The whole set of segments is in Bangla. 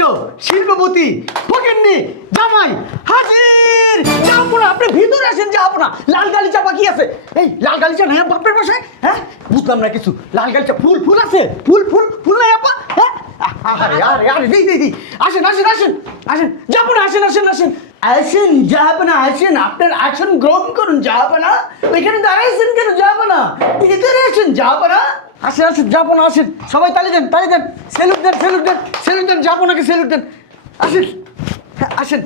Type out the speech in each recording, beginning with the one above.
রাষ্ট্র শিল্পপতি ফকিন্নি জামাই, হাজির! না আপনি ভিতরে আসেন যাব না লাল গালিচা বাকি আছে। এই লাল গালিচা নাই বাপের বাসায়? হ্যাঁ? বুঝলাম না কিছু। লাল গালিচা ফুল ফুল আছে? ফুল ফুল ফুল নাই আপা হ্যাঁ? আরে আরে আরে দিই দিই দিই আসেন আসেন আসেন আসেন। যাব না আসেন আসেন আসেন। আসেন যাবে না আসেন। আপনার আসন গ্রহণ করুন যাবে না ওইখানে দাঁড়াইছেন কেন যাবে না ভিতরে আসেন যাবে না আসেন আসেন, যাব না, আসেন। সবাই তালি দেন তালি দেন। সেলুট দেন সেলুট দেন সেলুট দেন, যাব নাকি সেলুট দেন। আসেন হ্যাঁ আসেন।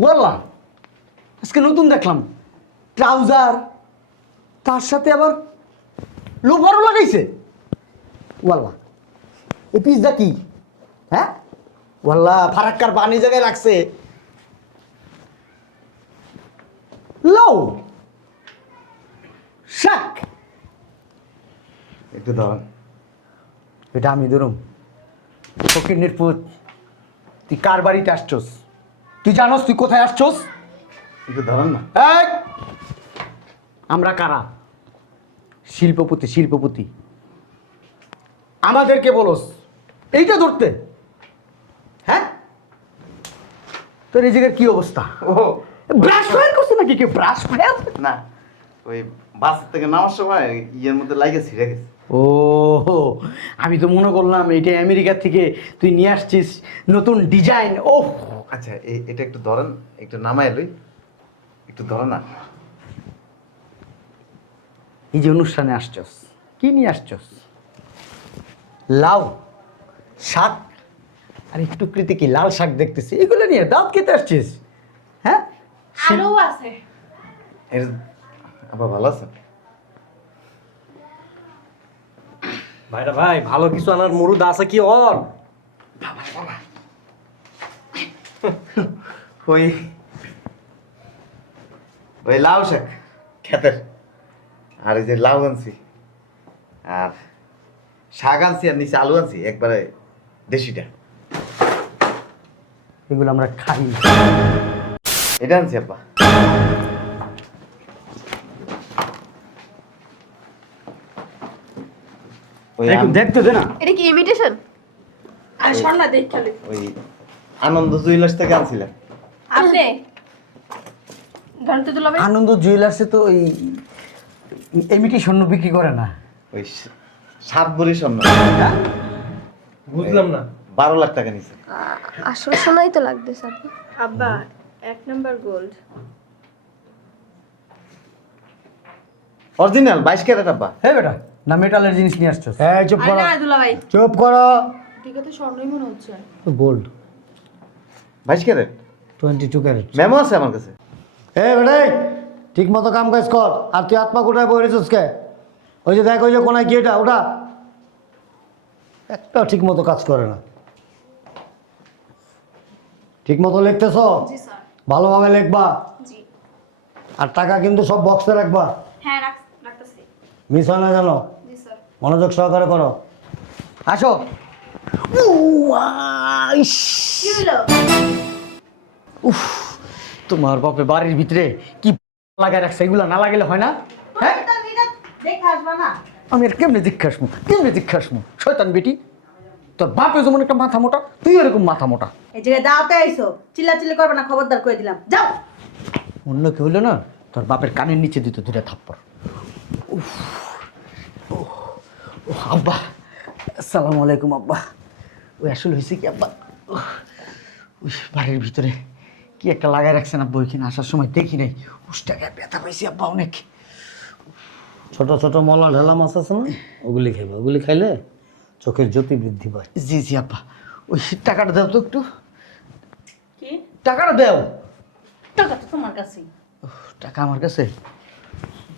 ওয়াল্লা আজকে নতুন দেখলাম। ট্রাউজার, তার সাথে আবার লোফারও লাগাইছে। ওয়াল্লা এই পিসটা কি? হ্যাঁ? ওয়াল্লা ফারাক্কার বানি জায়গায় রাখছে। লও। শাক। একটু দাঁড়ান এটা আমি ধরুম। ফকির পুত তুই কার বাড়িতে আসছস? তুই জানোস তুই কোথায় আসছস? একটু দাঁড়ান না! আমরা কারা? শিল্পপতি শিল্পপতি। আমাদেরকে বলোস। এইটা ধরতে। হ্যাঁ? তোর এই জায়গার কি অবস্থা? ও ব্রাশ ফায়ার করছে নাকি কেউ? ব্রাশ ফায়ার না ওই বাস থেকে নামার সময় ইয়ের মধ্যে লাগে ছিঁড়ে গেছে। ও আমি তো মনে করলাম এইটা আমেরিকা থেকে তুই নিয়ে আসছিস নতুন ডিজাইন ও আচ্ছা এ- এটা একটু ধরেন একটু নামায় লই। একটু ধরে না। এই যে অনুষ্ঠানে আসছস কি নিয়ে আসছস? লাউ শাক আর একটু কৃতি কি লাল শাক দেখতেছি এগুলো নিয়ে দাঁত খেতে আসছিস হ্যাঁ? আরও আছে। আবার ভালো আছেন? ভাইরা ভাই ভালো কিছু আনার মুরুদ আছে কি ওর? ওই ওই লাউ শাক খেতের আর এই যে লাউ আনছি আর শাক আনছি আর নিচে আলু আনছি একবারে দেশিটা। এগুলো আমরা খাই এটা আনছি আব্বা ওই একটু আম- দেখতে দে না। এটা কি ইমিটেশন আর শোন দেখ চলে ওই আনন্দ জুয়েলার্স থেকে আনছিলাম আপনি? ধরতে দিল আনন্দ জুয়েলার্সে তো ওই এমিটি স্বর্ণ বিক্রি করে না। ওই সাত ভরি স্বর্ণ। বুঝলাম না। বারো লাখ টাকা নিছে। আসল সোনাই তো লাগতেছে আপু। আব্বা এক নাম্বার গোল্ড অরিজিনাল বাইশ ক্যারেট আব্বা। হ্যাঁ বেটা। না মেটালের জিনিস নিয়ে আসছস হ্যাঁ চুপ আরে না দুলা ভাই চুপ করো। দিকে তো স্বর্ণই মনে হচ্ছে। গোল্ড বাইশ carat? Twenty two carat. Memo আছে আমার কাছে। এ বেটাই ঠিক মতো কাম কাজ কর। আর তুই আত্মা কোটায় বই রেছিস কে? ওই যে দেখ ওই যে কোনায় কি এটা? ওটা। একটা ঠিক মতো কাজ করে না। ঠিক মতো লিখতেছ? জি স্যার। ভালোভাবে লিখবা? জি। আর টাকা কিন্তু সব বক্সে রাখবা? হ্যাঁ রাখ রাখতেছি। মিস হয় না জানো মনোযোগ সহকারে করো। আসো। উফ তোমার বাপে বাড়ির ভিতরে কি লাগায় রাখছে এগুলো না লাগালে হয় না? হ্যাঁ? আসবা আমি আর কেমনে জিজ্ঞাসমু কেমনে জিজ্ঞাসমু শয়তান বেটি তোর বাপে যেমন একটা মাথা মোটা তুই এরকম মাথা মোটা। এই জায়গায় দাওয়াতে আইসো চিল্লা চিল্লি করবে না খবরদার করে দিলাম। যাও। অন্য কেউ হইল না তোর বাপের কানের নিচে দিত দুটা থাপ্পড়। উফ ওহ, ওহ, আব্বা। আসসালামু আলাইকুম আব্বা। ওই আসলে হয়েছে কি আব্বা? ওই বাড়ির ভিতরে কি একটা লাগাই রাখছেন আব্বা ওইখানে আসার সময় দেখি নাই। উষ্টাকে ব্যথা পাইছি আব্বা অনেক। ছোট ছোট মলা ঢেলা মাছ আছে না? ওগুলি খাইবা। ওগুলি খাইলে চোখের জ্যোতি বৃদ্ধি পায়। জি জি আব্বা। ওই টাকাটা দাও তো একটু। কি? টাকাটা দাও। টাকা তো তোমার উফ, টাকা আমার কাছে?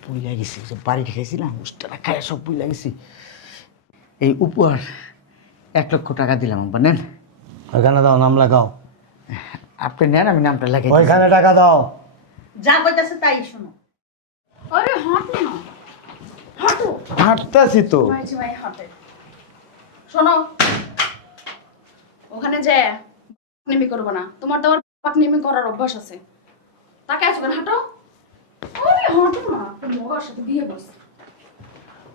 বুইলা গেছি যে বাড়ি খাইছিলাম উষ্টাটা খাই সব বুইলা গেছি। এই উপহার এক লক্ষ টাকা দিলাম আব্বা নেন। ওইখানে দাও নাম লেখাও। আপনি নেন আমি নামটা লাগাই ওইখানে টাকা দাও। যা কইতাছে তাই শোনো। আরে হাঁট না। হাঁটো। হাঁটতাছি তো। ভাই জি ভাই হাঁটে। শোনো ওখানে যে নেমি করব না তোমার তো আবার পাক নেমি করার অভ্যাস আছে। তাকে আছো কেন হাঁটো। আরে হাঁটো না তোর মগার সাথে বিয়ে বসে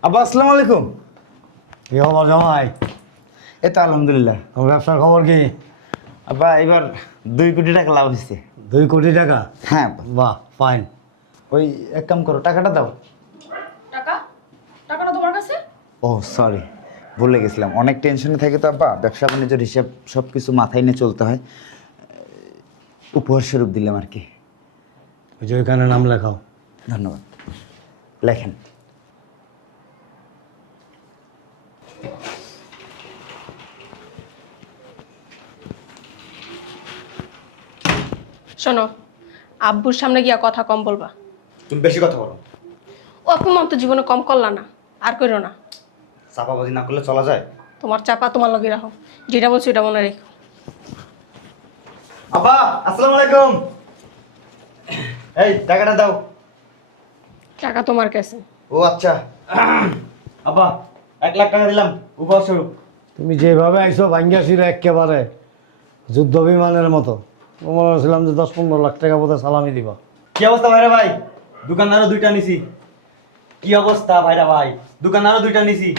আব্বা আসসালামু আলাইকুম। কি খবর জামাই? এ তো আলহামদুলিল্লাহ। ব্যবসার খবর কি? আব্বা এবার দুই কোটি টাকা লাভ হয়েছে দুই কোটি টাকা? হ্যাঁ। বাহ ফাইন ওই এক কাম করো টাকাটা দাও। টাকা? টাকাটা তোমার কাছে? ও সরি ভুলে গেছিলাম। অনেক টেনশনে থাকে তো আব্বা। ব্যবসা বাণিজ্যের হিসাব সব কিছু মাথায় নিয়ে চলতে হয়। উপহার স্বরূপ দিলাম আর কি। ওই যে ওইখানে নাম লেখাও। ধন্যবাদ। লেখেন। শোনো আব্বুর সামনে গিয়া কথা কম বলবা। তুমি বেশি কথা বলো। ও অপমান তো জীবনে কম করলা না আর করো না। চাপাবাজি না করলে চলা যায়? তোমার চাপা তোমার লগে রাখো যেটা বলছো এটা মনে রেখো। আব্বা আসসালামু আলাইকুম। এই টাকাটা দাও। টাকা তোমার কাছে। ও আচ্ছা। আব্বা এক লাখ টাকা দিলাম উপহার স্বরূপ তুমি যেভাবে আইছো ভাঙ্গিয়াছিল একেবারে যুদ্ধ বিমানের মতো। মনে হচ্ছিলাম যে দশ পনেরো লাখ টাকা বোধহয় সালামি দিবা। কি অবস্থা ভাইরা ভাই? দোকানদারও দুইটা নিছি। কি অবস্থা ভাইরা ভাই? দোকানদারও দুইটা নিছি।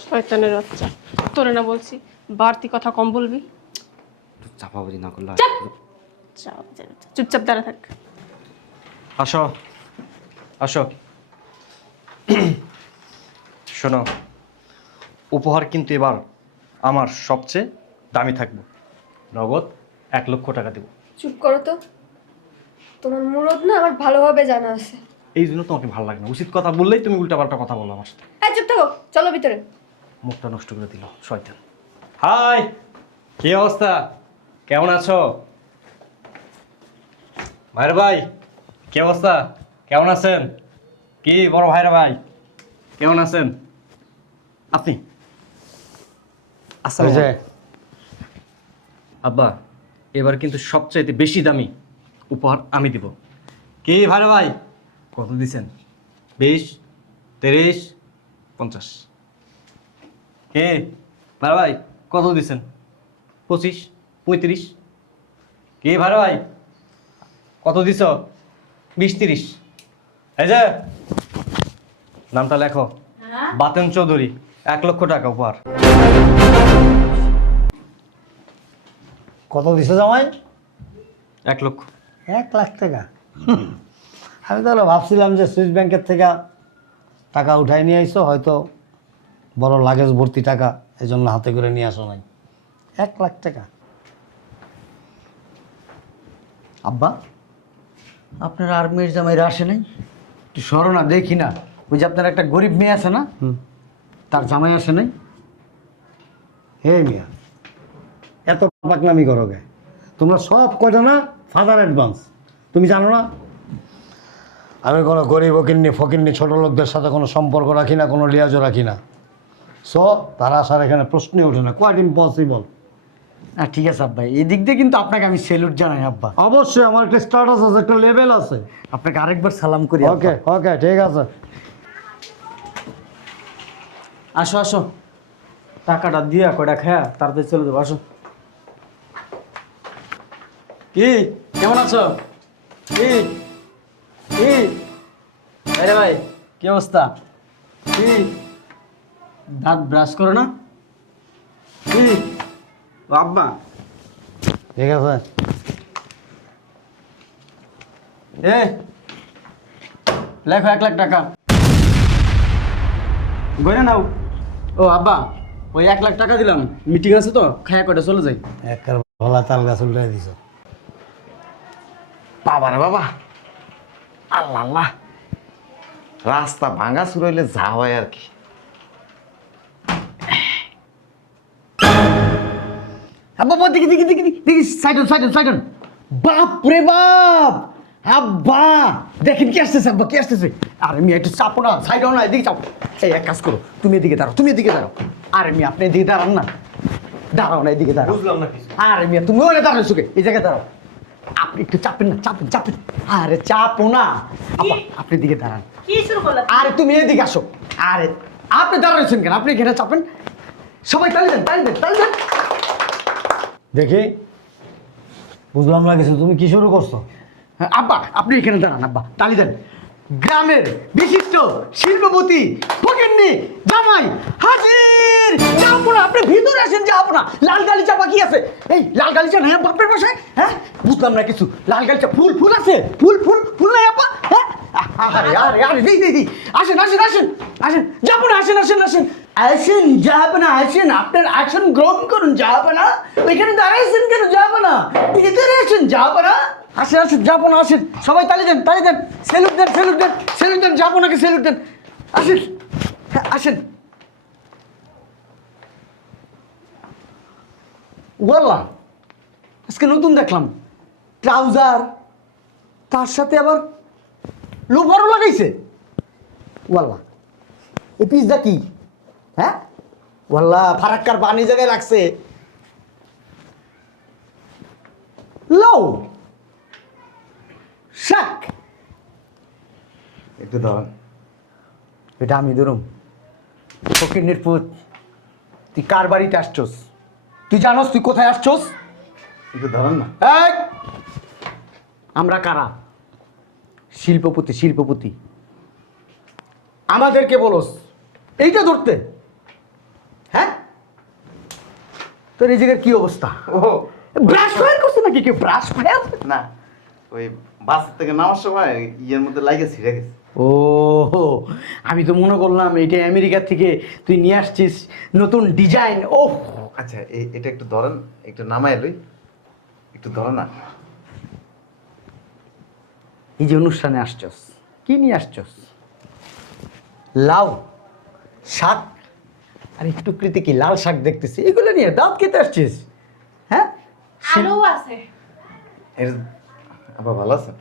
শয়তানের বাচ্চা। তোরে না বলছি বাড়তি কথা কম বলবি। চাপাবাজি না করলে চাপ! চাপ, চাপ, চাপ। চুপচাপ দাঁড়া থাক। আসো। আসো। শোনো উপহার কিন্তু এবার আমার সবচেয়ে দামি থাকব। নগদ এক লক্ষ টাকা দেবো। চুপ করো তো। তোমার মুরদ না আমার ভালোভাবে জানা আছে। এই জন্য তোমাকে ভালো লাগে না। উচিত কথা বললেই তুমি উল্টাপাল্টা কথা বলো আমার সাথে। এই চুপ থাকো চলো ভিতরে। মুখটা নষ্ট করে দিল শয়তান। হাই কি অবস্থা? কেমন আছো? ভাইরা ভাই কি অবস্থা? কেমন আছেন? কি বড় ভাইরা ভাই? কেমন আছেন? আপনি? যে আব্বা এবার কিন্তু সবচাইতে বেশি দামি উপহার আমি দিব। কে ভাইরা ভাই? কত দিছেন? বিশ তিরিশ পঞ্চাশ। কে? ভাই ভাই কত দিছেন? পঁচিশ পঁয়ত্রিশ। কে ভাই ভাই? কত দিছ? বিশ তিরিশ। এই যে নামটা লেখো। বাতেন চৌধুরী এক লক্ষ টাকা উপহার। কত দিছে জামাই? এক লক্ষ। এক লাখ টাকা। আমি তাহলে ভাবছিলাম যে সুইস ব্যাংকের থেকে টাকা উঠাই নিয়ে আইসো হয়তো বড় লাগেজ ভর্তি টাকা এই জন্য হাতে করে নিয়ে আসো নাই। এক লাখ টাকা। আব্বা আপনার আর্মির জামাইরা আসে নাই? একটু সরো না দেখি না। ওই যে আপনার একটা গরিব মেয়ে আছে না? হুম। তার জামাই আসে নাই? হে মিয়া এত পাকনামি করো গে। তোমরা সব কয়টা না ফাদার অ্যাডভান্স তুমি জানো না? আমি কোনো গরিব কিন্নি ফকিন্নি ছোটো লোকদের সাথে কোনো সম্পর্ক রাখি না কোনো লিয়াজও রাখি না। সো তারা আসার এখানে প্রশ্নই ওঠে না। কোয়াইট ইম্পসিবল হ্যাঁ ঠিক আছে আব্বা। এই দিক দিয়ে কিন্তু আপনাকে আমি সেলুট জানাই আব্বা। অবশ্যই আমার একটা স্ট্যাটাস আছে একটা লেভেল আছে। আপনাকে আরেকবার সালাম করি ওকে ওকে ঠিক আছে। আসো আসো। টাকাটা দিয়া কয়টা খায়া তাড়াতাড়ি চলে যাব। আসো। কি? কেমন আছো? কি? কি? আরে ভাই কি অবস্থা? কি? দাঁত ব্রাশ করো না। কি? আব্বা। ঠিক আছে। এ লেখো এক লাখ টাকা। গয়না নাও। ও আব্বা ওই এক লাখ টাকা দিলাম। মিটিং আছে তো খায়া কয়টা চলে যাই। একের ভোলা তাল গাছ উল্টাই দিছ। বাবা রে বাবা। আল্লাহ আল্লাহ। রাস্তা ভাঙা শুরু হইলে যা হয় আর কি। আব্বা বাবা, দেখি দেখি দেখি দেখি, দেখি সাইডন সাইডন সাইডন বাপ রে বাপ! আব্বা দেখেন কি আসতেছে আব্বা কি আসতেছে? আরে আমি একটু চাপো না সাইডন না এদিকে চাপো। এই এক কাজ করো তুমি এদিকে দাঁড়াও তুমি এদিকে দাঁড়াও। আরে আমি আপনি এদিকে দাঁড়ান না। দাঁড়াও না এদিকে দাঁড়াও। বুঝলাম না কিছু। আরে মিয়া তুমি ওখানে দাঁড়াও সুখে এই জায়গায় দাঁড়াও। আপনি একটু চাপেন না চাপেন চাপেন। আরে চাপো না। আপা আপনি এদিকে দাঁড়ান। কি শুরু করলা? আরে তুমি এদিকে আসো। আরে আপনি দাঁড়াইছেন কেন? আপনি এখানে চাপেন। সবাই তালি দেন তালি দেন তালি দেন। দেখি বুঝলাম না কিছু। তুমি কি শুরু করছ? হ্যাঁ, আব্বা আপনি এখানে দাঁড়ান আব্বা তালি দেন। গ্রামের বিশিষ্ট শিল্পপতি ফকিন্নি জামাই হাজির। আপনি ভিতরে আসেন যাব না লাল গালিচা বাকি আছে। এই, লাল গালিচা নাই বাপের বাসায়? হ্যাঁ? বুঝলাম না কিছু। লাল গালিচা ফুল ফুল আছে? ফুল ফুল ফুল নাই আপা? হ্যাঁ? আরে আরে আসেন আসেন আসেন আসেন আসেন আসেন আসেন। আসেন আসেন। আপনার আসন গ্রহণ করুন যাব ওইখানে দাঁড়াইছেন কেন যাব না ভিতরে আসেন আসেন আসেন, যাব আসেন। সবাই তালি দেন তালি দেন। সেলুট দেন সেলুট দেন সেলুট দেন, যাব নাকি সেলুট দেন। আসেন হ্যাঁ আসেন। ওয়াল্লা আজকে নতুন দেখলাম। ট্রাউজার, তার সাথে আবার লোভারও লাগাইছে। ওয়াল্লা এই পিসটা কি? হ্যাঁ? ওয়াল্লা ফারাক্কার পানি জায়গায় রাখছে লও শাক একটু ধরেন এটা আমি ধরুম। ফকির পুত তুই কার বাড়িতে আসছস? তুই জানোস তুই কোথায় আসছোস? একটু ধরেন না। এই! আমরা কারা? শিল্পপতি শিল্পপতি। আমাদেরকে বলোস। এইটা ধরতে। হ্যাঁ? তোর এই জায়গার কি অবস্থা? ও। ব্রাশ ফায়ার করছে নাকি কেউ? Brush fire? না ওই বাস থেকে নামার সময় ইয়ের মধ্যে লাগে ছিঁড়ে গেছে। ও আমি তো মনে করলাম এটা আমেরিকা থেকে তুই নিয়ে আসছিস নতুন ডিজাইন ও আচ্ছা এটা একটু ধরেন একটু নামাই লই। একটু ধরেন না। এই যে অনুষ্ঠানে আসছস কি নিয়ে আসছস? লাউ শাক। আর একটু কৃতি কি লাল শাক দেখতেছি এগুলো নিয়ে দাঁত খেতে আসছিস হ্যাঁ? আলু আছে। এর আবার ভালো আছেন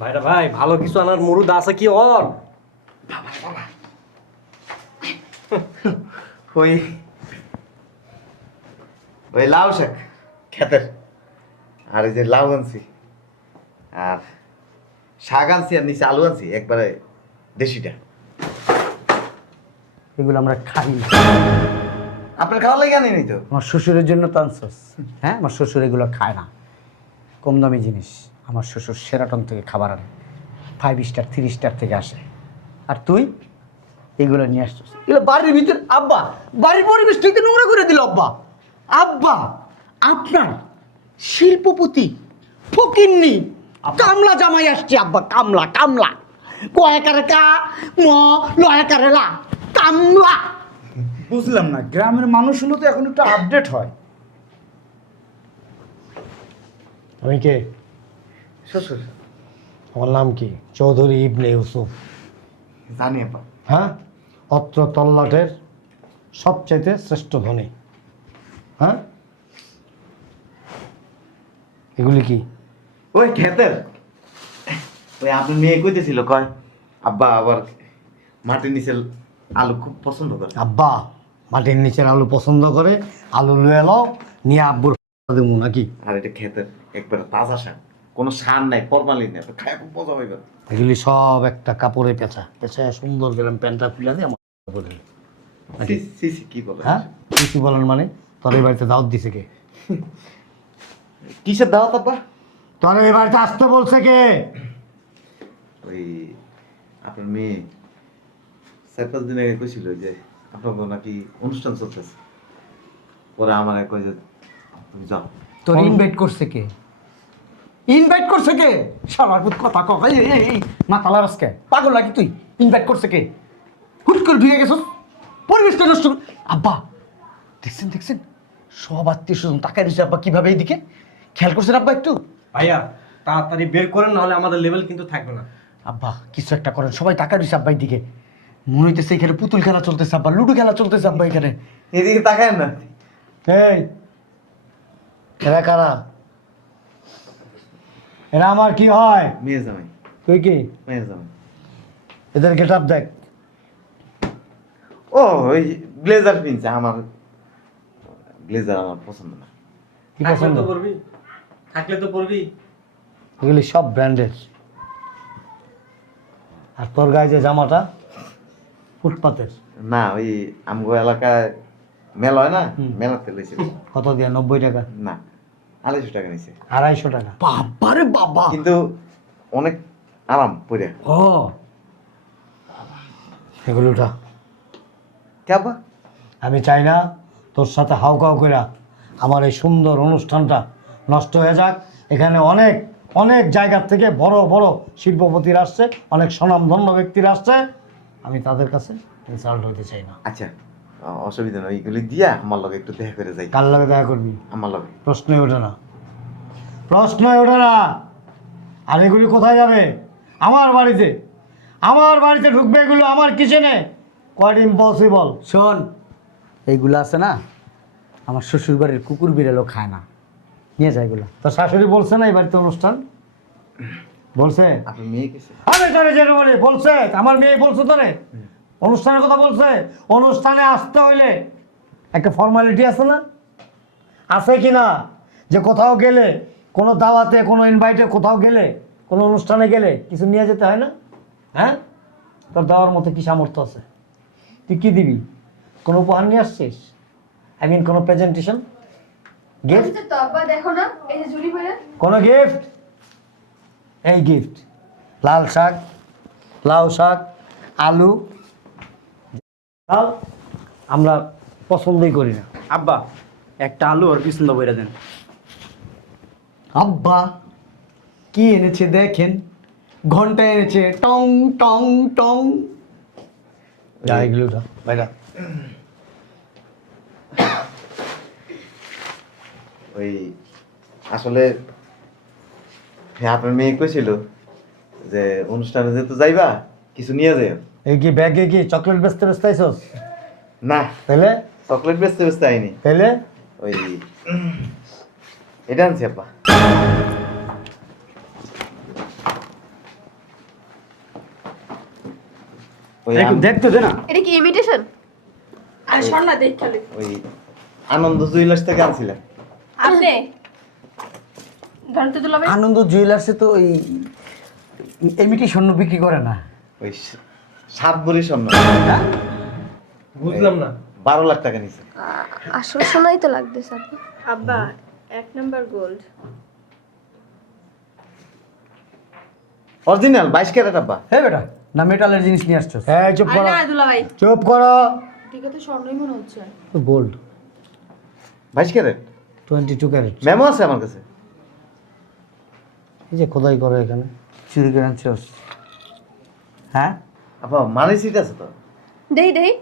ভাইরা ভাই ভালো কিছু আনার মুরুদ আছে কি ওর? ওই ওই লাউ শাক খেতের আর এই যে লাউ আনছি আর শাক আনছি আর নিচে আলু আনছি একবারে দেশিটা। এগুলো আমরা খাই আপনার খাওয়া লাগে আনি নাই তো? আমার শ্বশুরের জন্য তো আনছস। হ্যাঁ আমার শ্বশুর এগুলো খায় না। কম দামি জিনিস। আমার শ্বশুর সেরাটন থেকে খাবার আনে। ফাইভ স্টার থ্রি স্টার থেকে আসে। আর তুই? এগুলো নিয়ে আসছিস। এগুলো বাড়ির ভিতর আব্বা বাড়ির পরিবেশ তুই নোংরা করে দিল আব্বা। আব্বা আপনার শিল্পপতি ফকিন্নি কামলা জামাই আসছে আব্বা কামলা কামলা। কয়েকারে কা? ম লয়াকারে লা। কামলা। বুঝলাম না গ্রামের মানুষ হলো তো এখন একটু আপডেট হয়। আমি কে? শ্বশুর আমার নাম কি? চৌধুরী ইবনে ইউসুফ। জানি আপা। হ্যাঁ? অত্র তল্লাটের সবচাইতে শ্রেষ্ঠ ধনী। হ্যাঁ? এগুলি কি? ওই খেতের ওই আপনার মেয়ে কইতেছিল কয় আব্বা আবার মাটির নিচে আলু খুব পছন্দ করে। আব্বা মাটির নিচের আলু পছন্দ করে আলু লুয়ে এলো নিয়ে আব্বুর দেবো নাকি? আর এটা খেতের একবারে তাজা শাক। কোনো সার নাই ফরমালিন নাই তো খায় খুব মজা হইবে এগুলি সব একটা কাপড়ে পেঁচা। পেঁচায় সুন্দর করে প্যান্টটা খুলে দিয়ে আমার কি বলে? হ্যাঁ? কি বলেন মানে? তোর এই বাড়িতে দাওয়াত দিছে কে? কিসের দাওয়াত আব্বা? তোর এই বাড়িতে আসতে বলছে কে? ওই আপনার মেয়ে চার পাঁচ দিন আগে কইছিল যে আপনার নাকি অনুষ্ঠান চলতেছে। পরে আমার কই যে তুমি যাও। তোর ইনভাইট করছে কে? ইনভাইট করছে কে? শালার পুত কথা কখ এই এই এই মাথা লারাস কে পাগল নাকি তুই? ইনভাইট করছে কে? হুট করে ঢুকে গেছস? পরিবেশটা নষ্ট কর- আব্বা দেখছেন দেখছেন? সব আত্মীয় স্বজন টাকা দিচ্ছে আব্বা কীভাবে এইদিকে? খেয়াল করছেন আব্বা একটু? ভাইয়া তাড়াতাড়ি বের করেন নাহলে আমাদের লেভেল কিন্তু থাকবে না। আব্বা কিছু একটা করেন। সবাই টাকা দিচ্ছে আব্বা এইদিকে। মনে হইতেছে এখানে পুতুল খেলা চলতেছে আব্বা লুডো খেলা চলতেছে আব্বা এখানে। এদিকে তাকায় না। এই। এরা কারা? এরা আমার কি হয়? মেয়ে জামাই। তুই কি? মেয়ে জামাই। এদের গেট আপ দেখ। ও ওই ব্লেজার কিনছে আমার। ব্লেজার আমার পছন্দ না। কি পছন্দ? তো পড়বি থাকলে তো পড়বি এগুলি সব ব্র্যান্ডের। আর তোর গায়ে যে জামাটা ফুটপাতের। না ওই আমগো এলাকায় মেলা হয় না? মেলাতে লইছে কত দিয়া? নব্বই টাকা? না। আড়াইশো টাকা নিছে। আড়াইশো টাকা? বাবারে বাবা! কিন্তু অনেক আরাম পরে ও। এগুলো উঠা। কে আব্বা আমি চাই না তোর সাথে হাউকাউ করে আমার এই সুন্দর অনুষ্ঠানটা নষ্ট হয়ে যাক। এখানে অনেক অনেক জায়গার থেকে বড় বড় শিল্পপতিরা আসছে অনেক স্বনামধন্য ব্যক্তিরা আসছে। আমি তাদের কাছে ইনসাল্ট হতে চাই না। আচ্ছা। অসুবিধা নয় এইগুলি দিয়া আমার লগে একটু দেখা করে যাই। কার লাগে দেখা করবি? আমার লগে। প্রশ্নই ওঠে না। প্রশ্নই ওঠে না। আর এগুলি কোথায় যাবে? আমার বাড়িতে। আমার বাড়িতে ঢুকবে এগুলো আমার কিচেনে। কোয়াইট ইম্পসিবল শোন এইগুলো আছে না? আমার শ্বশুর বাড়ির কুকুর বিড়ালও খায় না। নিয়ে যায় এগুলো। তো শাশুড়ি বলছে না এই বাড়িতে অনুষ্ঠান? বলছে? আপনার মেয়ে জানি যেটা বলি বলছে। আমার মেয়ে বলছে তোরে। অনুষ্ঠানের কথা বলছে। অনুষ্ঠানে আসতে হইলে একটা ফর্মালিটি আছে না? আছে কি না? যে কোথাও গেলে কোনো দাওয়াতে কোনো ইনভাইটে কোথাও গেলে কোনো অনুষ্ঠানে গেলে কিছু নিয়ে যেতে হয় না? হ্যাঁ? তোর দেওয়ার মতো কি সামর্থ্য আছে? তুই কী দিবি? কোনো উপহার নিয়ে আসছিস? আই মিন কোনো প্রেজেন্টেশন গিফট দেখো না এই যে ঝুলি কোনো গিফট এই গিফট লাল শাক লাউ শাক আলু আমরা পছন্দই করি না। আব্বা একটা আলু আর পিছন বইরা দেন। আব্বা কি এনেছে দেখেন? ঘণ্টা এনেছে টং টং টং। যা এগুলো উঠা বাইরা। ওই আসলে হ্যাঁ আপনার মেয়ে কইছিল যে অনুষ্ঠানে যেহেতু যাইবা কিছু নিয়ে যাই এই কি ব্যাগে কি চকলেট বেচতে বেচতে আইসস না। তাহলে চকলেট বেচতে বেচতে আইনি। তাহলে ওই এটা আনছি আম- দেখতে দে না। এটা কি ইমিটেশন আর শোন না দেখ খালি। ওই আনন্দ জুয়েলার্স থেকে আনছিলাম। আপনি? আনন্দ জুয়েলার্সে তো ওই এমনিটি স্বর্ণ বিক্রি করে না। ওই সাত ভরি স্বর্ণ। বুঝলাম না। বারো লাখ টাকা নিছে। আসল শোনাই তো লাগতেছে আব্বা। আব্বা এক নাম্বার গোল্ড অরিজিনাল বাইশ ক্যারেট আব্বা। হ্যাঁ বেটা না মেটালের জিনিস নিয়ে আসছো? এই চুপ করো। চুপ করো। ঠিক আছে স্বর্ণই মনে হচ্ছে। গোল্ড বাইশ carat? Twenty two carat. Memo আছে আমার কাছে। এই যে খোদাই করে এখানে। চুরি করে আনছোস হ্যাঁ? আপা মানি সিট আছে তো? দেই দেই।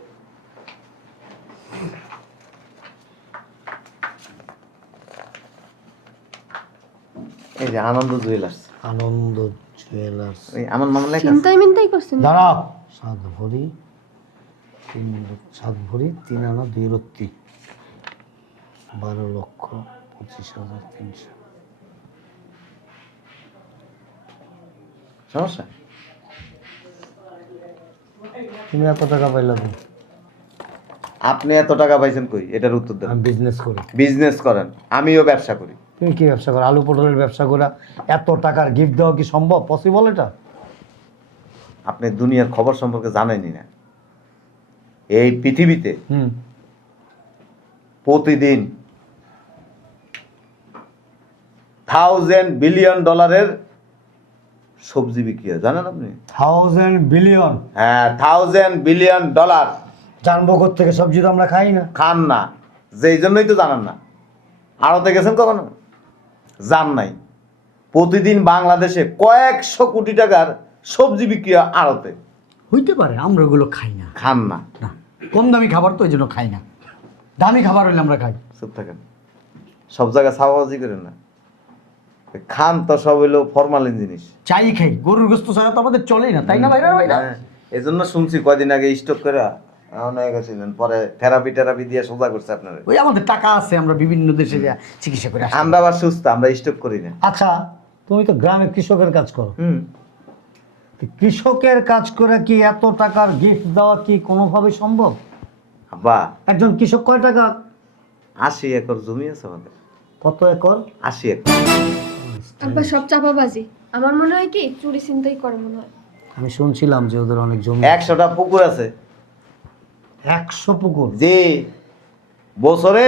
এই যে আনন্দ জুয়েলার্স আনন্দ জুয়েলার্স ওই আমার নাম লেখা চিন্তাই মিন্তাই করছেন দাঁড়াও। সাত ভরি তিন সাত ভরি তিন আনা দুই রত্তি। বারো লক্ষ পঁচিশ হাজার তিনশো। সমস্যা? তুমি এত টাকা পাইলাম আপনি এত টাকা পাইছেন কই? এটার উত্তর দেন। আমি বিজনেস করি। বিজনেস করেন। আমিও ব্যবসা করি। তুমি কি ব্যবসা করো? আলু পটলের ব্যবসা করা এত টাকার গিফট দেওয়া কি সম্ভব? পসিবল এটা? আপনি দুনিয়ার খবর সম্পর্কে জানেনই না। এই পৃথিবীতে হুম। প্রতিদিন থাউজেন্ড বিলিয়ন ডলারের সবজি বিক্রি হয়। জানেন আপনি? থাউজেন্ড বিলিয়ন হ্যাঁ থাউজেন্ড বিলিয়ন ডলার জানব থেকে সবজি তো আমরা খাই না। খান না। যেই জন্যই তো জানান না। আড়তে গেছেন কখনো? জান নাই। প্রতিদিন বাংলাদেশে কয়েকশো কোটি টাকার সবজি বিক্রি হয় আড়তে হইতে পারে আমরা ওগুলো খাই না। খান না। না কম দামি খাবার তো ওই জন্য খাই না। দামি খাবার হইলে আমরা খাই। চুপ থাকেন। সব জায়গায় ছাপাবাজি করেন না। খান তো সব হইল ফরমালিন জিনিস। চাই খাই গরুর গোস্ত ছাড়া তো আমাদের চলেই না তাই না ভাইরা ভাইরা? হ্যাঁ, এই জন্য শুনছি কয়দিন আগে স্টক করে হয়ে গেছিলেন পরে থেরাপি টেরাপি দিয়ে সোজা করছে আপনারা। ওই আমাদের টাকা আছে আমরা বিভিন্ন দেশে যা চিকিৎসা করে। আমরা আবার সুস্থ আমরা স্টক করি না। আচ্ছা তুমি তো গ্রামে কৃষকের কাজ করো। কৃষকের কাজ করে কি এত টাকার গিফট দেওয়া কি কোনোভাবে সম্ভব? বা একজন কৃষক কয় টাকা? আশি একর জমি আছে আমাদের। কত একর? আশি একর। আব্বা সব চাপাবাজি। আমার মনে হয় কি চুরি চিন্তাই করে মনে হয়। আমি শুনছিলাম যে ওদের অনেক জমি একশোটা পুকুর আছে। একশো পুকুর? যে বছরে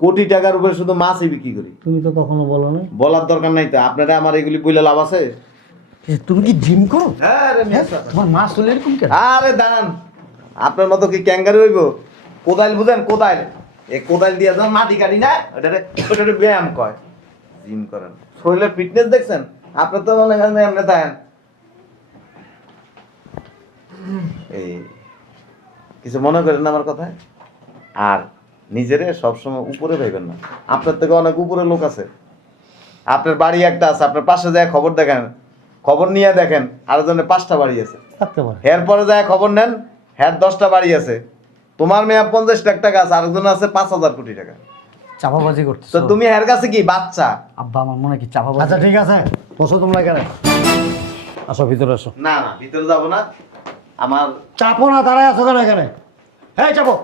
কোটি টাকার উপরে শুধু মাছই বিক্রি করি। তুমি তো কখনো বলো না বলার দরকার নাই তো। আপনারা আমার এগুলি বইলে লাভ আছে? তুমি কি জিম করো? হ্যাঁ সাহেব। তোমার মাছ হলে এরকম কেন? আরে দাঁড়ান। আপনার মতো কি ক্যাঙ্গারি হইব? কোদাল বুঝেন কোদাল। এই কোদাল দিয়ে যখন মাটি কাটি না ওটারে ওটারে ব্যায়াম কয়। জিম করেন। শরীরের ফিটনেস দেখছেন? আপনার তো মনে করেন এমনি থাকেন এই কিছু মনে করেন না আমার কথায়? আর নিজেরে সবসময় উপরে ভাইবেন না। আপনার থেকে অনেক উপরে লোক আছে। আপনার বাড়ি একটা আছে আপনার পাশে যায় খবর দেখেন। খবর নিয়ে দেখেন আরেকজনের পাঁচটা বাড়ি আছে। থাকতে পারে। হের পরে যায় খবর নেন হ্যার দশটা বাড়ি আছে। তোমার মেয়ে পঞ্চাশ লাখ টাকা আছে আরেকজন আছে পাঁচ হাজার কোটি টাকা। চাপাবাজি তো করতেছো তুমি হের কাছে কি বাচ্চা? আব্বা আমার মনে কি চাপাবাজি আচ্ছা ঠিক আছে। বসো তোমরা এখানে। আসো ভিতরে আসো। না না ভিতরে যাব না। আমার চাপো না তারাই আসো কেন এখানে? এই চাপো।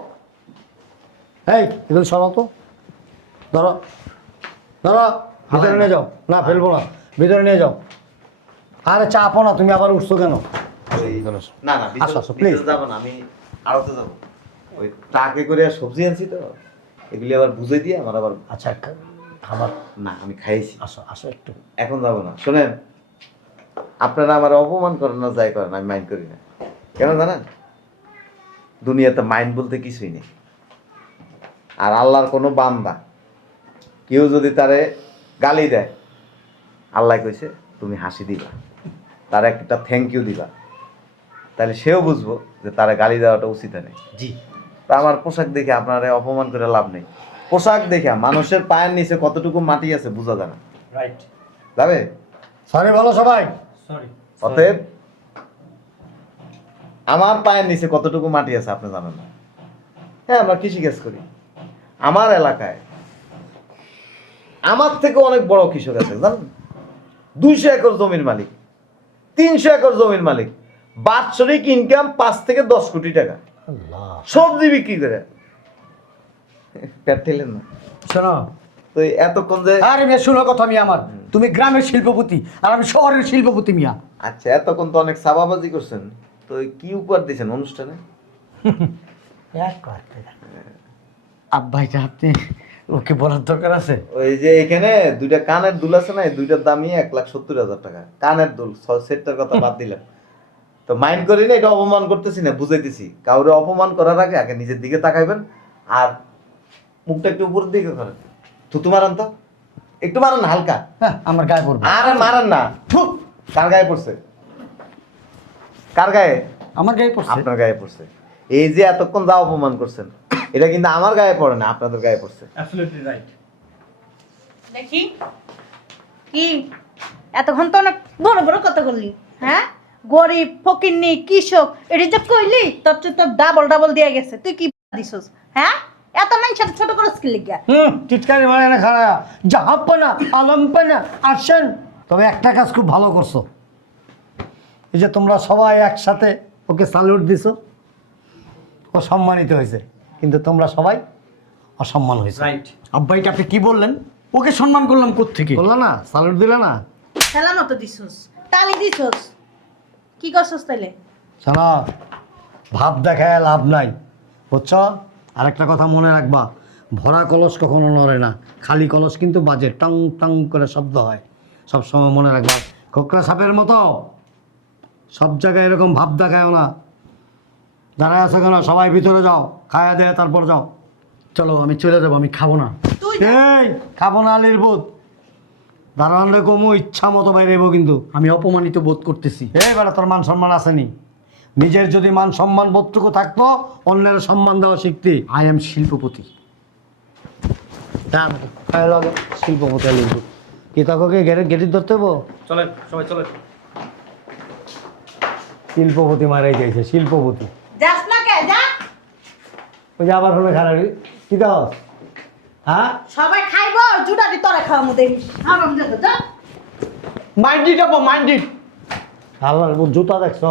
এই এগুলো সরাও তো। ধরো। ধরো ভিতরে নিয়ে যাও। না ফেলব না। ভিতরে নিয়ে যাও। আরে চাপো না তুমি আবার উঠছো কেন? না না আসো, আসো. ভিতরে যাব না আমি আড়তে যাব। ওই ট্রাকে করে সবজি আনছি তো। এগুলি আবার বুঝে দিয়ে আমার আবার আচ্ছা খাবার। না আমি খাইছি আসো আসো একটু। এখন যাব না। শোনেন আপনারা আমার অপমান করেন না যাই করেন আমি মাইন্ড করি না। কেন জানেন? দুনিয়াতে মাইন্ড বলতে কিছুই নেই। আর আল্লাহর কোনো বান্দা কেউ যদি তারে গালি দেয় আল্লাহ কইছে তুমি হাসি দিবা। তার একটা থ্যাংক ইউ দিবা। তাহলে সেও বুঝব যে তারা গালি দেওয়াটা উচিত নেই। জি। তা আমার পোশাক দেখে আপনারা অপমান করে লাভ নেই। পোশাক দেখে মানুষের পায়ের নিচে কতটুকু মাটি আছে বোঝা যায় না। রাইট যাবে? সরি বলো সবাই। সরি অতএব আমার পায়ের নিচে কতটুকু মাটি আছে আপনি জানেন না? হ্যাঁ আমরা কৃষিকাজ করি। আমার এলাকায় আমার থেকে অনেক বড় কৃষক আছে জানেন? দুইশো একর জমির মালিক তিনশো একর জমির মালিক। বাৎসরিক ইনকাম পাঁচ থেকে দশ কোটি টাকা। সবজি বিক্রি করে। পেট ঠেলেন না। শোনো। তো এতক্ষণ যে আরে মেয়ে শোনো কথা আমি আমার। তুমি গ্রামের শিল্পপতি আর আমি শহরের শিল্পপতি মিয়া। আচ্ছা এতক্ষণ তো অনেক সাবাবাজি করছেন। তো কি উপহার দিয়েছেন অনুষ্ঠানে? আব্বা এটা আপনি ওকে বলার দরকার আছে? ওই যে এখানে দুইটা কানের দুল আছে না দুইটার দামই এক লাখ সত্তর হাজার টাকা। কানের দুল সেটটার কথা বাদ দিলাম। তো মাইন্ড করি না এটা অপমান করতেছি না বুঝাইতেছি। কাউরে অপমান করার আগে আগে নিজের দিকে তাকাইবেন আর মুখটা একটু উপরের দিকে করেন। থুতু মারান তো? একটু মারান হালকা। হ্যাঁ আমার গায়ে পড়বে। আর মারান না। থু কার গায়ে পড়ছে? কার গায়ে? আমার গায়ে পড়ছে। আপনার গায়ে পড়ছে। এই যে এতক্ষণ যা অপমান করছেন এটা কিন্তু আমার গায়ে পড়ে না আপনাদের গায়ে পড়ছে। অ্যাবসলিউটলি রাইট দেখি কি? এতক্ষণ তো অনেক বড় বড় কথা বললি হ্যাঁ? গরিব ফকিরনি কৃষক এটা যে কইলি তোর তো তোর ডাবল ডাবল দিয়ে গেছে। তুই কি দিছস হ্যাঁ? এত মানুষ ছোট ছোট করে স্কিল লিখা। হুম টিটকারি মানে না খারা জাহাপ্পানা আলম্পানা আসেন তবে একটা কাজ খুব ভালো করছ। এই যে তোমরা সবাই একসাথে ওকে স্যালুট দিছো। ও সম্মানিত হয়েছে কিন্তু তোমরা সবাই অসম্মান হয়েছে। রাইট আব্বা এটা আপনি কি বললেন? ওকে সম্মান করলাম কোত্থেকে? বলল না স্যালুট দিলে না। খেলা মতো দিছস তালি দিছস। কি করছস তাইলে? শোনো ভাব দেখায় লাভ নাই। বুঝছ? আরেকটা কথা মনে রাখবা ভরা কলস কখনো নড়ে না। খালি কলস কিন্তু বাজে টং টং করে শব্দ হয়। সব সময় মনে রাখবা কোকড়া সাপের মতো। সব জায়গায় এরকম ভাব দেখায় না। দাঁড়ায় আছে কেন? সবাই ভিতরে যাও খায়া দেয় তারপর যাও। চলো আমি চলে যাব আমি খাব না। এই খাব না আলির বুধ কমো ইচ্ছা মতো বাইরে এবো কিন্তু। আমি অপমানিত বোধ করতেছি। এই বেলা তোর মান সম্মান আসেনি। নিজের যদি মান সম্মান বোধটুকু থাকতো অন্যের সম্মান দেওয়া শিখতি। আই এম শিল্পপতি। শিল্পপতি লিখব কি তাকে গেটে গেটি ধরতে হব? চলেন সবাই চলেন। শিল্পপতি মারাই যাইছে শিল্পপতি। যাস না কে যা। ওই যে আবার হলে খারাপ কি দাও হ্যাঁ? সবাই খাইব জুটা দি তোরা খাওয়া মতো দেখিস হারাম যা যা মাইন্ডিট আব্বা মাইন্ডিট আল্লাহর জুতা দেখছ